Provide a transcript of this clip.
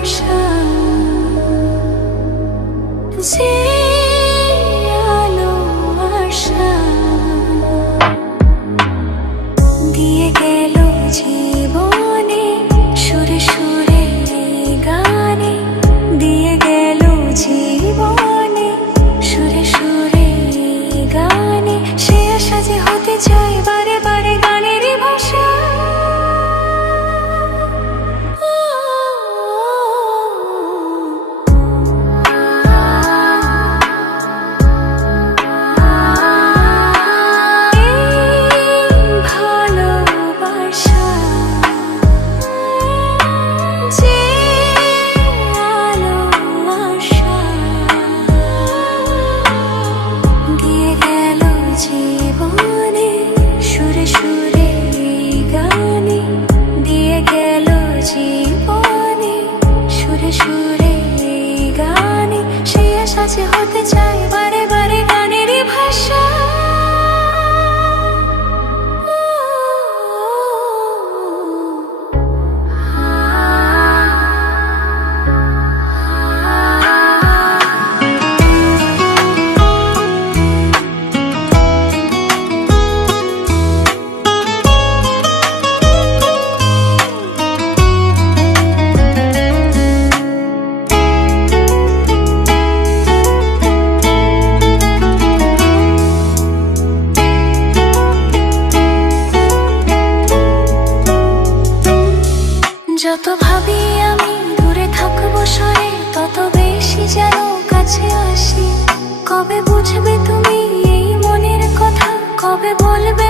আশা যে আলো আশা দিয়ে গেল জীবনে সুরে সুরে গানে দিয়ে গেল জীবনে সুরে সুরে গানে সে আশা যে হতে চায় বারে বারে গানেরই ভাষা হতে চাই বারে বারে গানেরই ভাষা যত ভাবি আমি দূরে থাকবো সরে তত বেশি যেন কাছে আসি কবে বুঝবে তুমি এই মনের কথা কবে বলবে